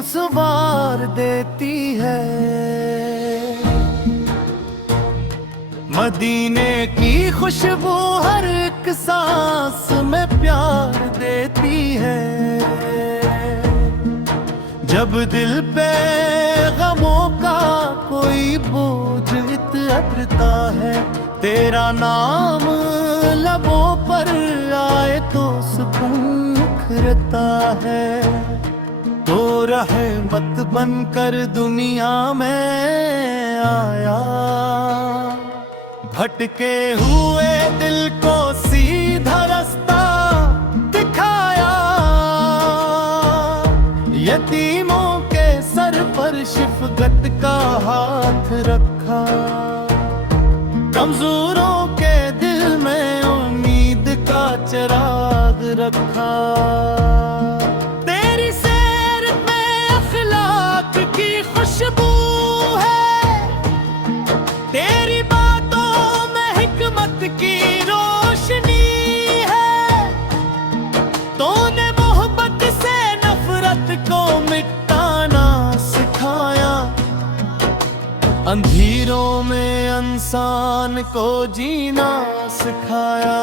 को संवार देती है। मदीने की खुशबू हर एक सांस में प्यार देती है। जब दिल पे गमों का कोई बोझ उतरता है, तेरा नाम लबों पर आए तो सुकून उखरता है। तो रहमत बनकर दुनिया में आया, भटके हुए दिल को सीधा रास्ता दिखाया। यतीमों के सर पर शिफकत का हाथ रखा, कमजोरों के दिल में उम्मीद का चिराग रखा। तेरी सैर में अखलाक की खुशबू है, तेरी बातों में हिकमत की रोशनी है। तूने मोहब्बत से नफरत को मिटाना सिखाया, अंधेरों में इंसान को जीना सिखाया।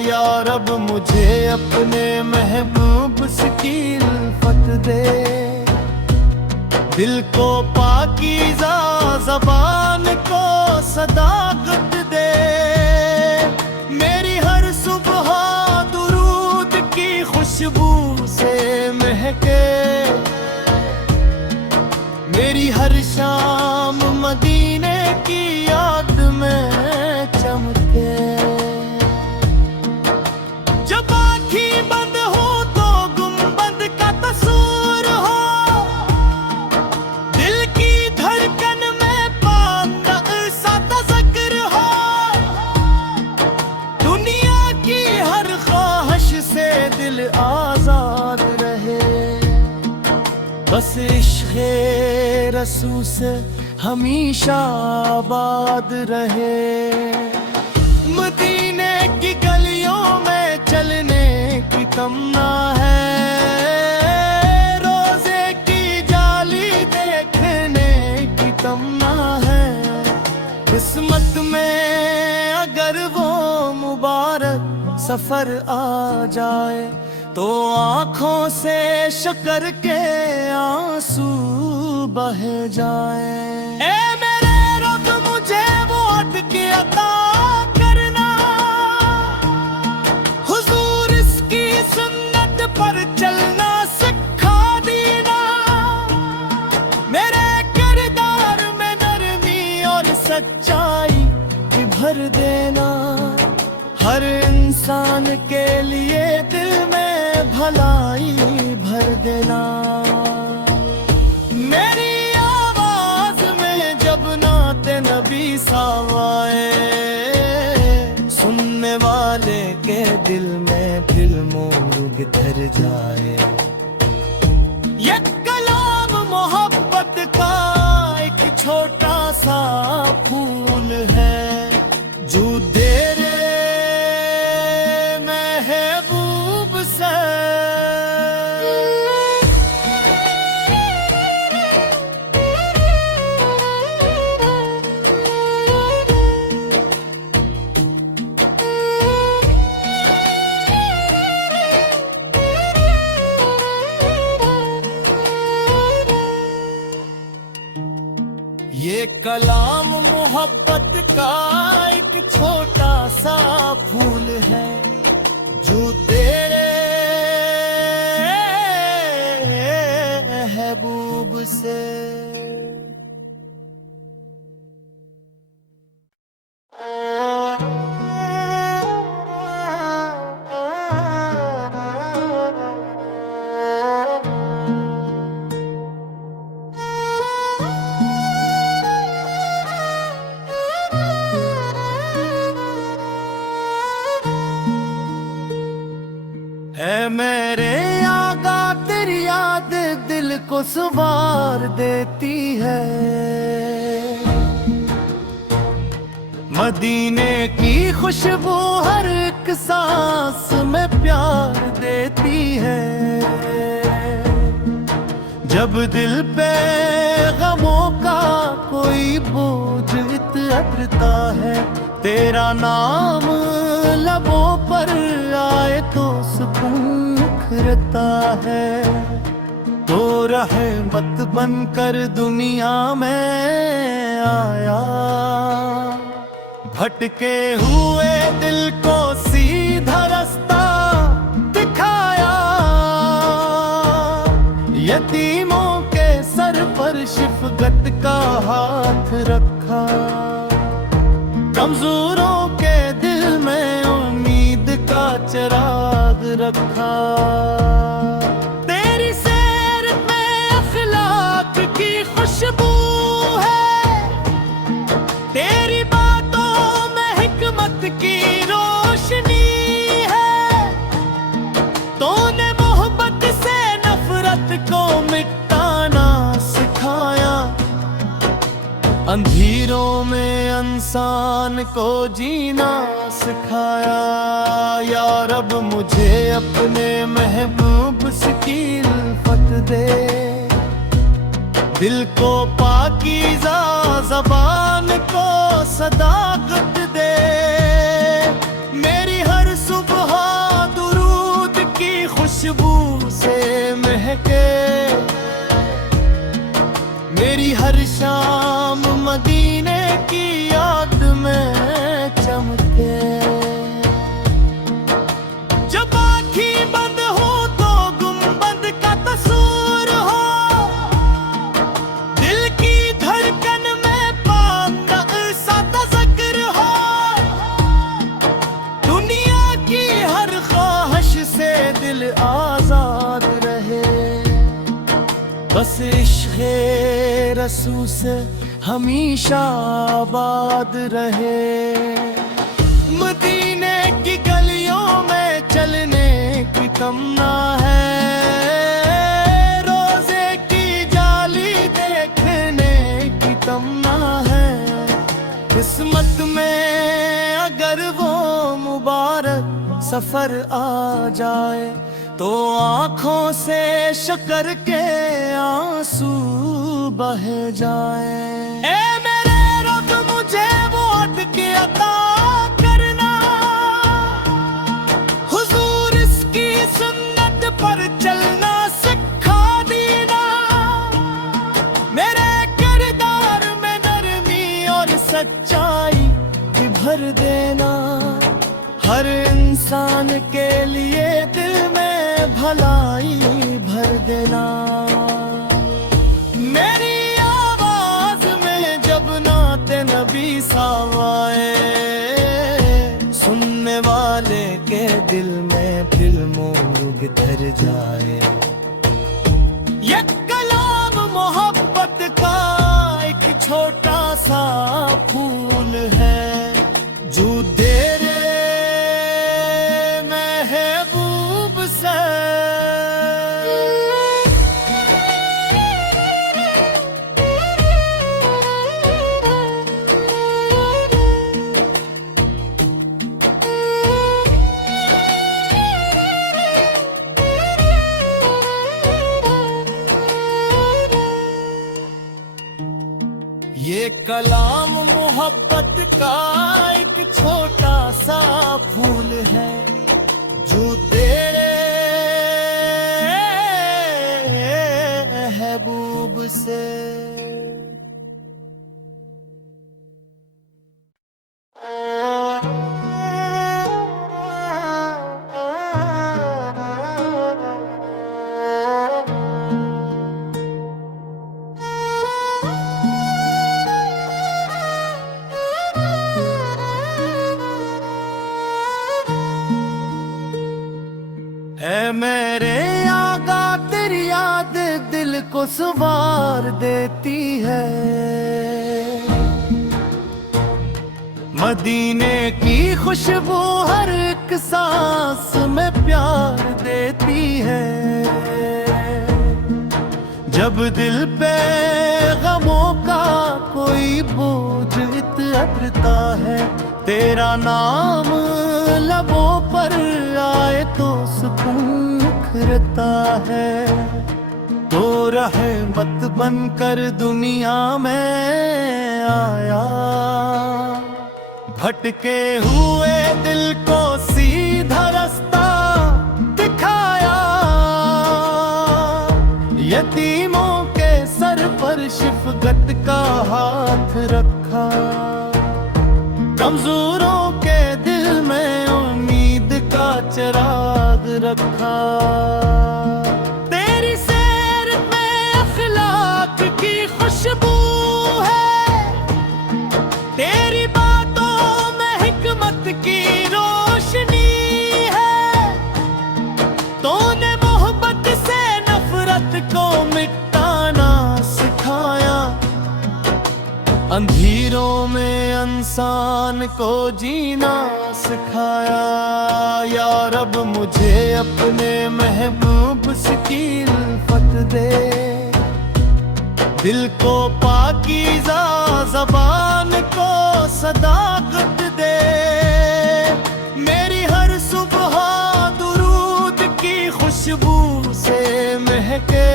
या रब मुझे अपने महबूब की उल्फत दे, दिल को पाकीज़ा ज़बान को सदाकत दे। मेरी हर सुबह दुरूद की खुशबू से महके, मेरी हर शाम मदीने की याद में चमके। जब आँखें बंद हो तो गुंबद का तस्वीर हो, दिल की धड़कन में पाक सा तज़क्र हो। दुनिया की हर ख्वाहिश से दिल आजाद रहे, बस इश्क़े रसूल से हमेशा आबाद रहे। मदीने की गलियों में चलने की तमन्ना है, रोज़े की जाली देखने की तमन्ना है। किस्मत में अगर वो मुबारक सफर आ जाए, तो आँखों से शक्कर के आंसू बह जाए। ए मेरे रब मुझे वो अटके अता करना, हुजूर इसकी सुन्नत पर चलना सिखा देना। मेरे किरदार में नरमी और सच्चाई भर देना, हर इंसान के लिए दिल में भलाई भर देना। मेरी आवाज में जब नाते नबी सावाए, सुनने वाले के दिल में फिर मोड़ धर जाए। ये कलाम मोहब्बत का एक छोटा सा फूल है, जो तेरे महबूब से ये कलाम मोहब्बत का एक छोटा सा फूल है, जो तेरे महबूब से। है मेरे आगा तेरी याद दिल को संवार देती है। मदीने की खुशबू हर एक सांस में प्यार देती है। जब दिल पे गमों का कोई बोझ उतरता है, तेरा नाम लबों पर आए तो सुकून उखरता है। तो रहमत बनकर दुनिया में आया, भटके हुए दिल को सीधा रास्ता दिखाया। यतीमों के सर पर शिफकत का हाथ रखा, कमजोरों के दिल में उम्मीद का चिराग रखा। तेरी सैर में अखलाक की खुशबू है, तेरी बातों में हिकमत की रोशनी है। तूने मोहब्बत से नफरत को मिटाना सिखाया, अंधेरों में इंसान को जीना सिखाया। या रब मुझे अपने महबूब की उल्फत दे, दिल को पाकीज़ा ज़बान को सदाकत दे। मेरी हर सुबह दुरूद की खुशबू से महके, मेरी हर शाम मदीने की याद में चमके। जब आँखें बंद हो तो गुंबद का तस्वीर हो, दिल की धड़कन में पाक सा तज़किर हो। दुनिया की हर ख्वाहिश से दिल आजाद रहे, बस इश्क़े रसूल से हमेशा आबाद रहे। मदीने की गलियों में चलने की तमन्ना है, रोज़े की जाली देखने की तमन्ना है। किस्मत में अगर वो मुबारक सफर आ जाए, तो आँखों से शक्कर के आंसू बह जाए। ए मेरे रब मुझे वोट के अता करना, हुजूर इसकी सुन्नत पर चलना सिखा देना। मेरे किरदार में नरमी और सच्चाई भर देना, हर इंसान के लिए दिल में भलाई भर देना। मेरी आवाज में जब नाते नबी सावाए, सुनने वाले के दिल में दिल मोर धर जाए। ये कलाम मोहब्बत का एक छोटा सा फूल है, जो तेरे महबूब से ये कलाम मोहब्बत का एक छोटा सा फूल है, जो तेरे महबूब से। ऐ मेरे आगा तेरी याद दिल को संवार देती है, मदीने की खुशबू हर एक सांस में प्यार देती है। जब दिल पे गमों का कोई बोझ उतरता है, तेरा नाम लबों पर आए तो सुकून उखरता है। तो रहमत बनकर दुनिया में आया, भटके हुए दिल को सीधा रास्ता दिखाया, यतीमों के सर पर शिफकत का हाथ रखा, कमजोरों के दिल में उम्मीद का चिराग रखा। तेरी सैर में अखलाक की खुशबू है, तेरी बातों में हिकमत की रोशनी है, तूने मोहब्बत से नफरत को मिटाना सिखाया, अंधेरों में इंसान को जीना सिखाया। या रब मुझे अपने महबूब से इल्फत दे, दिल को पाकीज़ा ज़बान को सदाकत दे, मेरी हर सुबह दुरूद की खुशबू से महके,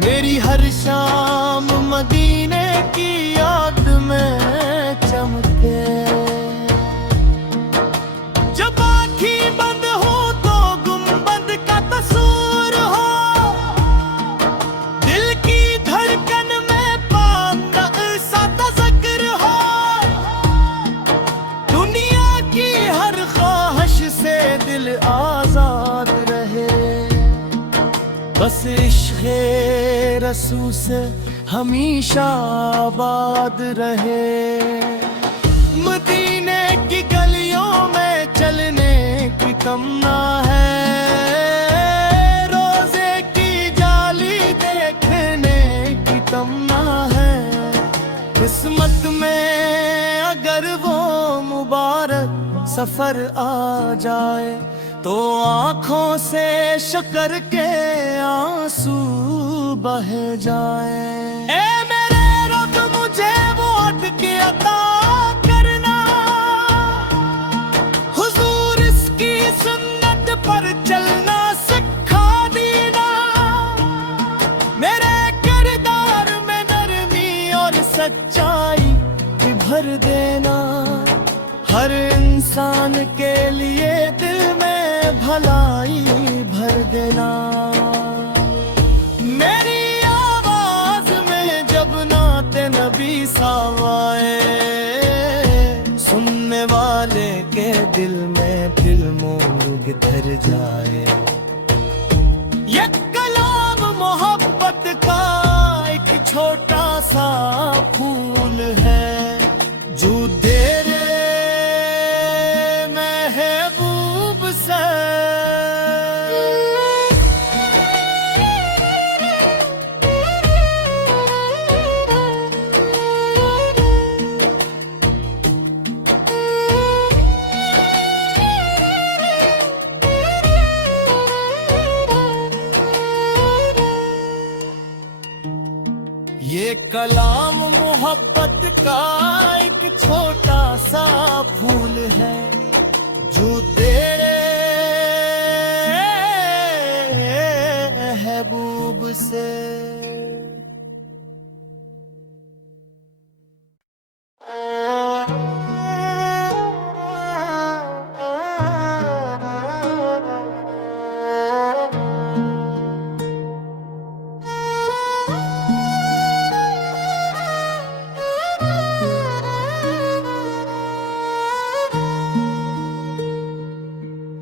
मेरी हर शाम मदीने की याद में चमके। जब आँखें बंद हो तो गुंबद का तस्वीर हो, दिल की धड़कन में पाक सा तज़किर हो, दुनिया की हर ख्वाहिश से दिल आजाद रहे, बस इश्क़े रसूल से हमेशा आबाद रहे। मदीने की गलियों में चलने की तमन्ना है, रोज़े की जाली देखने की तमन्ना है, किस्मत में अगर वो मुबारक सफर आ जाए तो आँखों से शक्कर के आंसू बह जाए। ए मेरे रब मुझे वो अटके अता करना, हुजूर इसकी सुन्नत पर चलना सिखा देना, मेरे किरदार में नरमी और सच्चाई भर देना, हर इंसान के लिए दिल में भलाई भर देना। मेरी आवाज में जब नाते नबी सावाए, सुनने वाले के दिल में फिर मोर धर जाए। ये कलाम मोहब्बत का एक छोटा सा फूल है, जो तेरे महबूब से ये कलाम मोहब्बत का एक छोटा सा फूल है, जो तेरे महबूब से।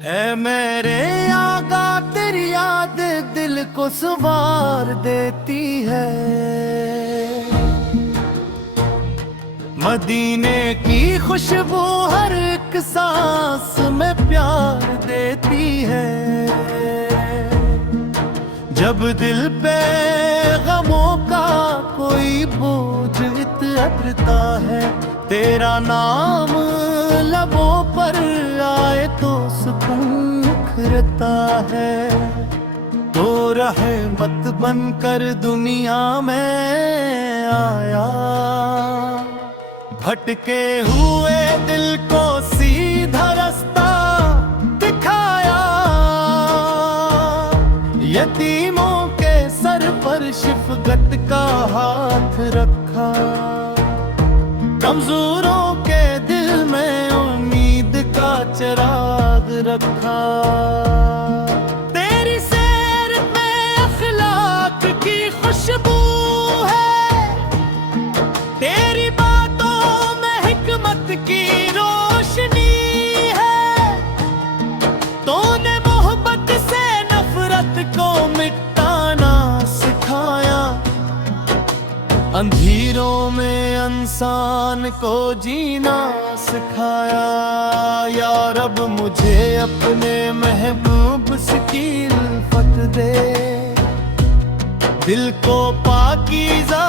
ऐ मेरे आका तेरी याद दिल को संवार देती है, मदीने की खुशबू हर एक सांस में प्यार देती है। जब दिल पे गमों का कोई बोझ उतरता है, तेरा नाम लबों पर आए तो सुकून उखरता है। तो रहमत बनकर दुनिया में आया, भटके हुए दिल को सीधा रास्ता दिखाया, शिफकत का हाथ रखा, कमजोरों के दिल में उम्मीद का चिराग रखा। तेरी सैर में अखलाक की खुशबू है, तेरी बातों में हिकमत की रोशनी है। तूने मोहब्बत से नफरत को मिटाना सिखाया, अंधेरों में इंसान को जीना सिखाया। या रब मुझे अपने महबूब की उल्फत दे, दिल को पाकीज़ा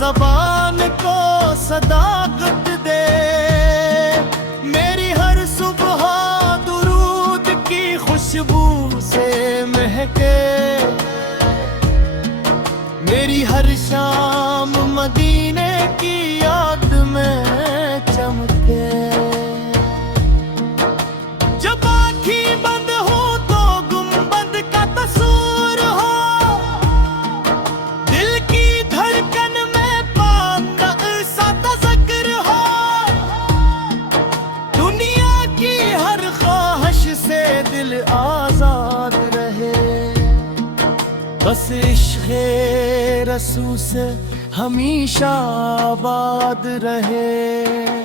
ज़बान को सदाकत दे। मेरी हर सुबह दुरूद की खुशबू से महके, मेरी हर शाम मदीने की याद में चमके। जब आँखें बंद हो तो गुंबद का तस्वीर हो, दिल की धड़कन में पाक का सा तज़क्र हो। दुनिया की हर ख्वाहिश से दिल आजाद रहे, बस इश्क़े रसूल से हमेशा आबाद रहे।